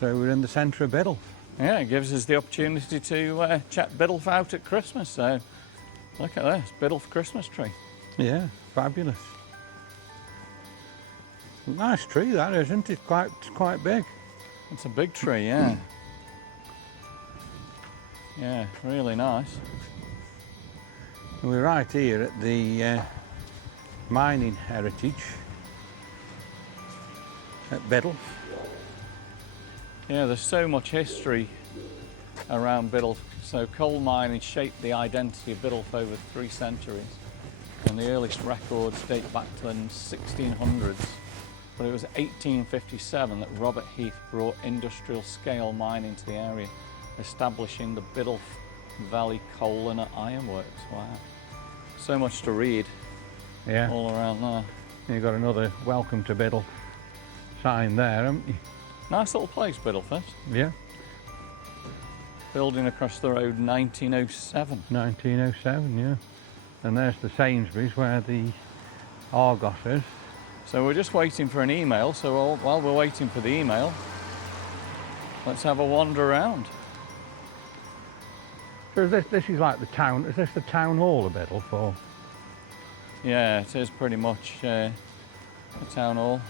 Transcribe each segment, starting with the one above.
So we're in the centre of Biddulph. Yeah, it gives us the opportunity to check Biddulph out at Christmas. So look at this, Biddulph Christmas tree. Yeah, fabulous. Nice tree that, isn't it? Quite big. It's a big tree, yeah. Yeah, really nice. We're right here at the mining heritage at Biddulph. Yeah, there's so much history around Biddulph. So coal mining shaped the identity of Biddulph over 3 centuries. And the earliest records date back to the 1600s. But it was 1857 that Robert Heath brought industrial scale mining to the area, establishing the Biddulph Valley Coal and Ironworks. Wow. So much to read. Yeah. All around there. You've got another welcome to Biddulph sign there, haven't you? Nice little place, Biddulph is. Yeah. Building across the road, 1907. 1907, yeah. And there's the Sainsbury's where the Argos is. So we're just waiting for an email, so while we're waiting for the email, let's have a wander around. So this is like the town, is this the town hall of Biddulph, or? Yeah, it is pretty much a town hall.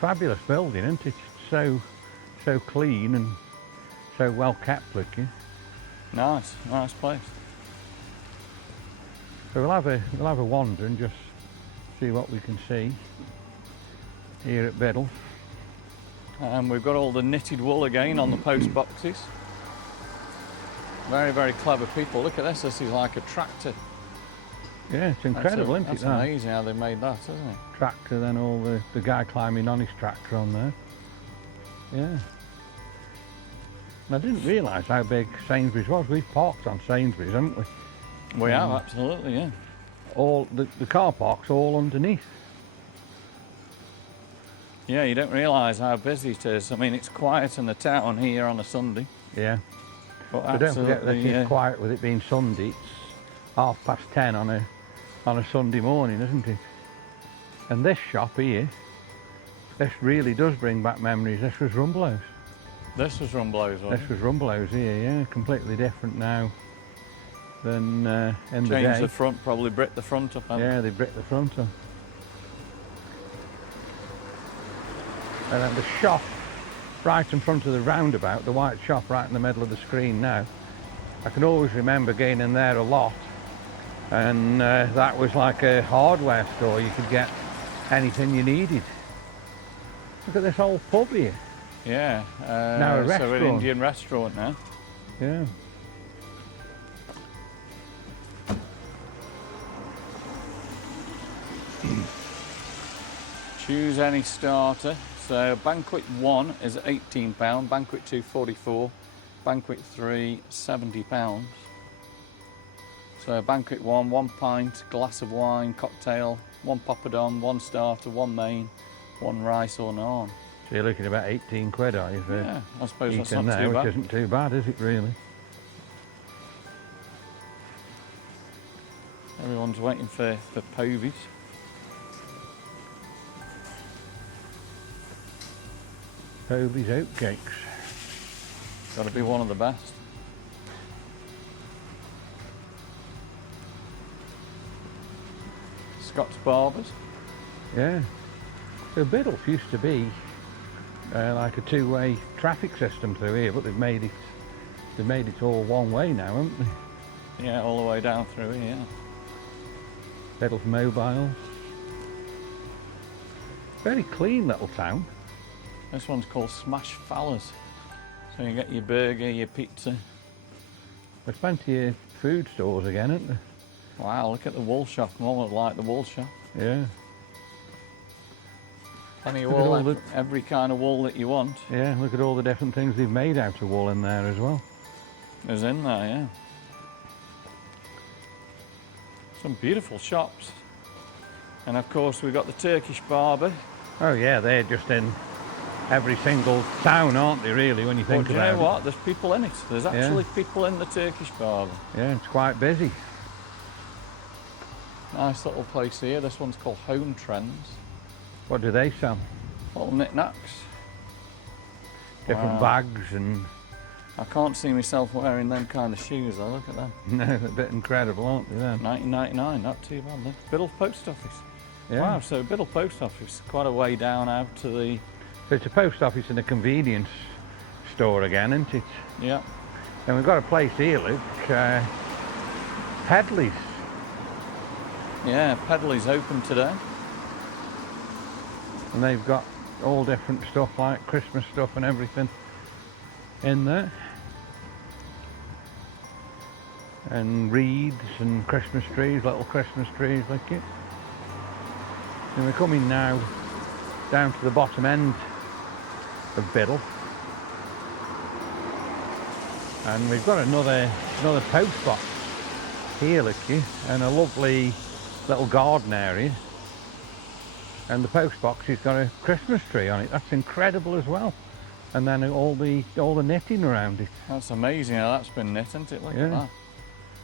Fabulous building, isn't it? So clean and so well kept looking. Nice place. So we'll have a wander and just see what we can see here at Biddulph. And we've got all the knitted wool again on the post boxes. Very, very clever people. Look at this. This is like a tractor. Yeah, it's incredible, isn't it? That's amazing how they made that, isn't it? Tractor, then all the guy climbing on his tractor on there. Yeah. And I didn't realise how big Sainsbury's was. We've parked on Sainsbury's, haven't we? We have, absolutely, yeah. All the car park's all underneath. Yeah, you don't realise how busy it is. I mean, it's quiet in the town here on a Sunday. Yeah. But So don't forget that it's quiet with it being Sunday. It's 10:30 on a Sunday morning, isn't it? And this shop here, this really does bring back memories. This was Rumblow's. This was Rumblow's, wasn't it? This was Rumblow's here, yeah. Completely different now than in the day. Changed the front, probably bricked the front up. Yeah, they bricked the front up. And then the shop right in front of the roundabout, the white shop right in the middle of the screen now. I can always remember getting in there a lot, and that was like a hardware store. You could get anything you needed. Look at this old pub here. Yeah, now a restaurant. So an Indian restaurant now. Yeah. Choose any starter. So banquet 1 is £18, banquet 2 £44, banquet 3 £70. So banquet 1 pint, glass of wine, cocktail, 1 poppadom, 1 starter, 1 main, 1 rice or naan. So you're looking at about 18 quid, are you, for yeah, I suppose that's eating not there, too bad. which isn't too bad, is it really? Everyone's waiting for Povies. Povey's oatcakes. Got to be one of the best. Scott's Barbers. Yeah. So Biddulph used to be like a two-way traffic system through here, but they've made it all one way now, haven't they? Yeah, all the way down through here. Biddulph Mobiles. Very clean little town. This one's called Smash Fallers. So you get your burger, your pizza. There's plenty of food stores again, isn't there? Wow, look at the wool shop. Mum would like the wool shop. Yeah. Plenty of wool, every kind of wool that you want. Yeah, look at all the different things they've made out of wool in there as well. Is in there, yeah. Some beautiful shops. And of course we've got the Turkish barber. Oh yeah, they're just in every single town, aren't they, really, when you think about it? Do you know what? There's people in it. There's actually people in the Turkish barber. Yeah, it's quite busy. Nice little place here. This one's called Home Trends. What do they sell? Little knickknacks. different bags and... I can't see myself wearing them kind of shoes though, look at them. No, they're a bit incredible, aren't they then? 1999, not too bad. Look, Biddulph Post Office. Yeah. Wow, so Biddulph Post Office, quite a way down out to the... So it's a post office and a convenience store again, isn't it? Yeah. And we've got a place here, Luke, Pedley's. Yeah, Pedley's open today. And they've got all different stuff like Christmas stuff and everything in there. And wreaths and Christmas trees, little Christmas trees like it. And we're coming now down to the bottom end of Biddulph. And we've got another post box here, look you, and a lovely little garden area. And the post box has got a Christmas tree on it. That's incredible as well. And then all the knitting around it. That's amazing how that's been knit, isn't it? Look at that.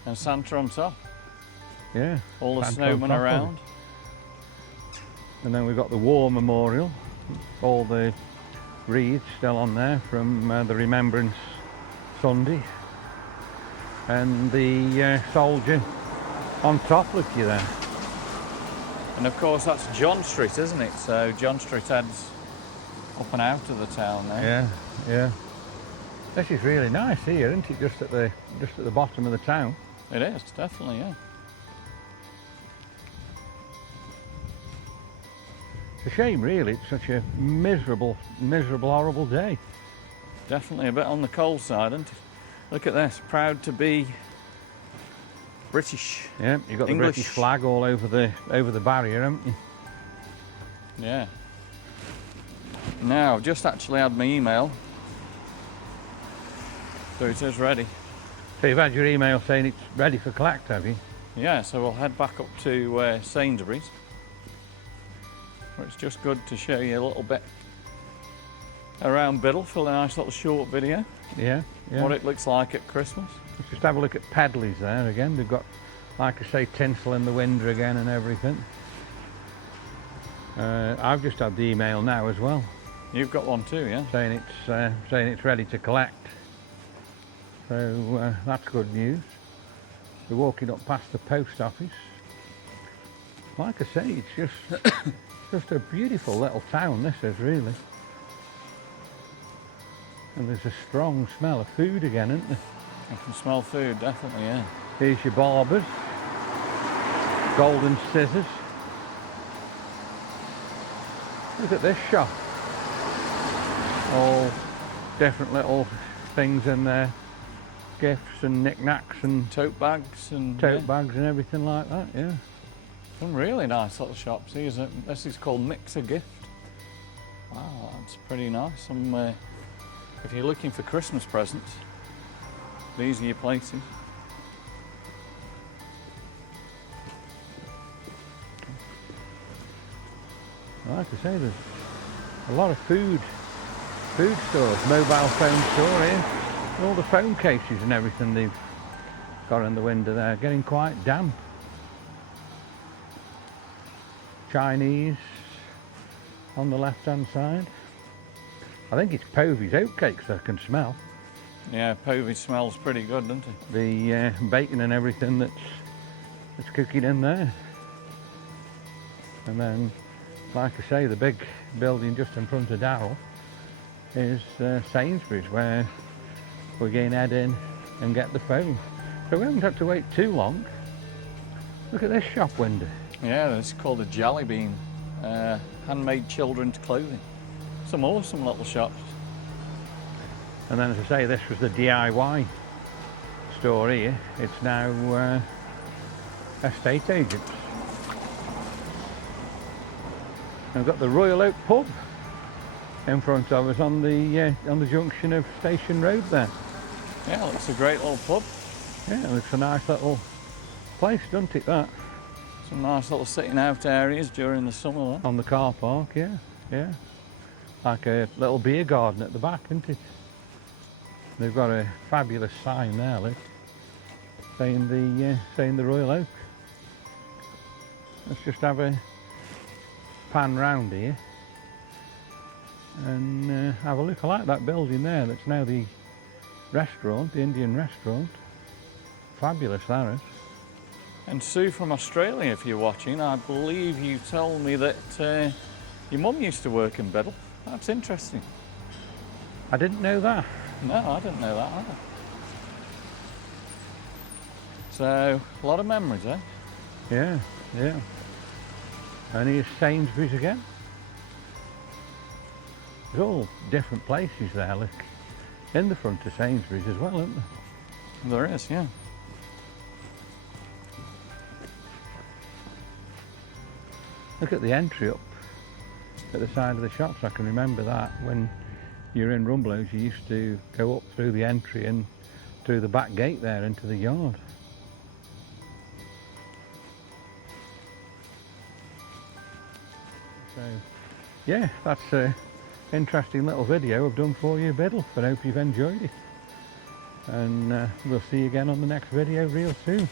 And Santa on top. Yeah. All the Santa snowmen around. And then we've got the War Memorial. All the wreaths still on there from the Remembrance Sunday. And the soldier on top, look you there. And of course that's John Street, isn't it? So John Street heads up and out of the town there. Yeah, yeah. This is really nice here, isn't it? Just at the bottom of the town. It is, definitely, yeah. It's a shame, really. It's such a miserable, horrible day. Definitely a bit on the cold side, isn't it? Look at this, proud to be British. Yeah, you've got English. the British flag all over the barrier, haven't you? Yeah. Now, I've just actually had my email. So it is ready. So you've had your email saying it's ready for collect, have you? Yeah, so we'll head back up to Sainsbury's. It's just good to show you a little bit around Biddulph for a nice little short video. Yeah, yeah. What it looks like at Christmas. Let's just have a look at Pedley's there again. They've got, like I say, tinsel in the window again and everything. I've just had the email now as well. You've got one too, yeah? Saying it's ready to collect. So that's good news. We're walking up past the post office. Like I say, it's just just a beautiful little town, this is really. And there's a strong smell of food again, isn't there? I can smell food, definitely, yeah. Here's your barbers, golden scissors. Look at this shop. All different little things in there. Gifts and knickknacks and tote bags and bags and everything like that, yeah. Some really nice little shops. This is called Mix a Gift. Wow, that's pretty nice. If you're looking for Christmas presents, these are your places. Like I say, there's a lot of food stores, mobile phone store here. All the phone cases and everything they've got in the window there, getting quite damp. Chinese on the left hand side. I think it's Povey's oatcakes I can smell. Yeah, Povey smells pretty good, doesn't it? The bacon and everything that's cooking in there. And then, like I say, the big building just in front of Darrell is Sainsbury's, where we're going to head in and get the phone. So we haven't had to wait too long. Look at this shop window. Yeah, this is called a Jelly Bean. Handmade children's clothing. Some awesome little shops. And then, as I say, this was the DIY store here. It's now estate agents. And we've got the Royal Oak pub in front of us on the junction of Station Road there. Yeah, looks a great little pub. Yeah, it looks a nice little place, doesn't it, that? Some nice little sitting out areas during the summer there. On the car park, yeah, yeah. Like a little beer garden at the back, isn't it? They've got a fabulous sign there, look, saying the Royal Oak. Let's just have a pan round here. and have a look. I like that building there that's now the restaurant, the Indian restaurant. Fabulous that is. And Sue from Australia, if you're watching, I believe you told me that your mum used to work in Biddulph. That's interesting. I didn't know that. No, I didn't know that either. So, a lot of memories, eh? Yeah, yeah. And here's Sainsbury's again. There's all different places there, look. In the front of Sainsbury's as well, isn't there? There is, yeah. Look at the entry up at the side of the shops. I can remember that when you're in Rumblow's, you used to go up through the entry and through the back gate there into the yard. So, yeah, that's an interesting little video I've done for you, Biddulph. I hope you've enjoyed it. And we'll see you again on the next video real soon.